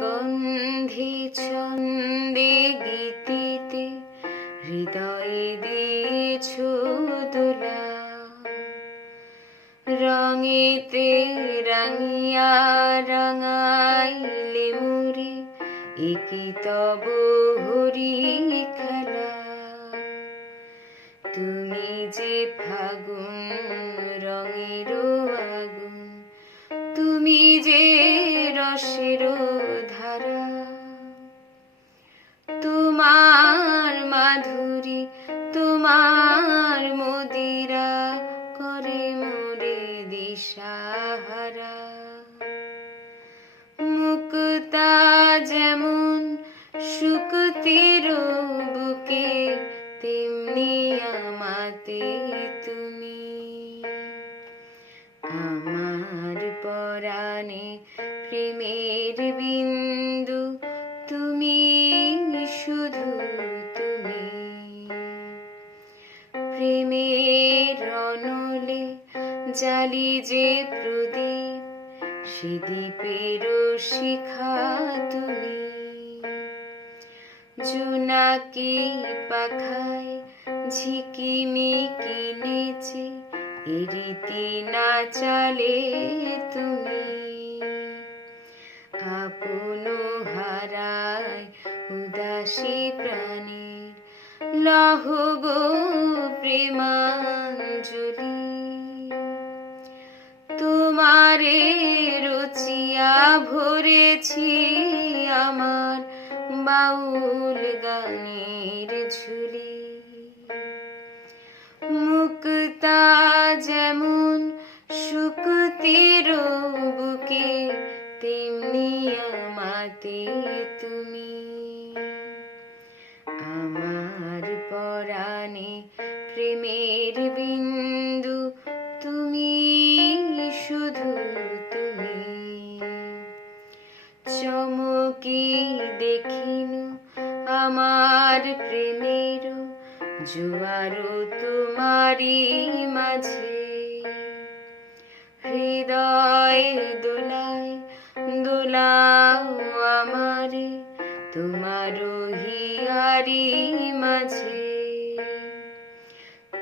গন্ধে ছন্দে গীতিতে হৃদয়ে দিয়েছ দোলা। রঙেতে রাঙিয়া রাঙাইলে মুরে একি তব হরি খেলা। তুমি যে ফাগুন রঙের আগুন, তুমি যে ধারা। তোমার মাধুরী, তোমার মদিরা করে মোরে দিশাহারা। মুক্তা যেমন শুকতির বুকে, তেমনি আমাতে তুমি পরাণে প্রেমের বিন্দু, তুমি শুধু তুমি। প্রেমের রনলে জালি যে প্রদীপ, সে দ্বীপের শিখা তুমি। জোনাকি পাখায় ঝিকিমিকি নেচে এরিতি না চালে তুমি। আপন হারায় উদাসী প্রাণীর লহ গো প্রেমাঞ্জলি। তোমারে রুচিয়া ভরেছি আমার বাউল গানের ঝুলি। তেমনি আমাতে তুমি আমার পরাণে প্রেমের বিন্দু, তুমি শুধু তুমি। চমকি দেখিনু আমার প্রেমের জুয়ারো তোমারি মাঝে। হৃদয় দোলায় তোমার হিয়ারি মাঝে,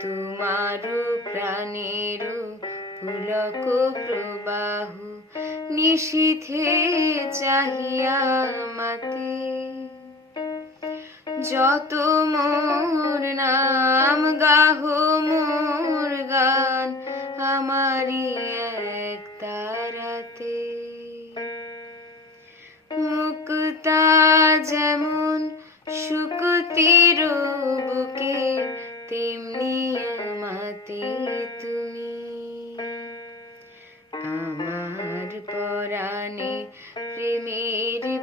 তোমার প্রাণের পুলক প্রবাহ নিশীথে চাহিয়া মাতে। যত মোর নাম গাহ, মোর গান আমারি প্রেমের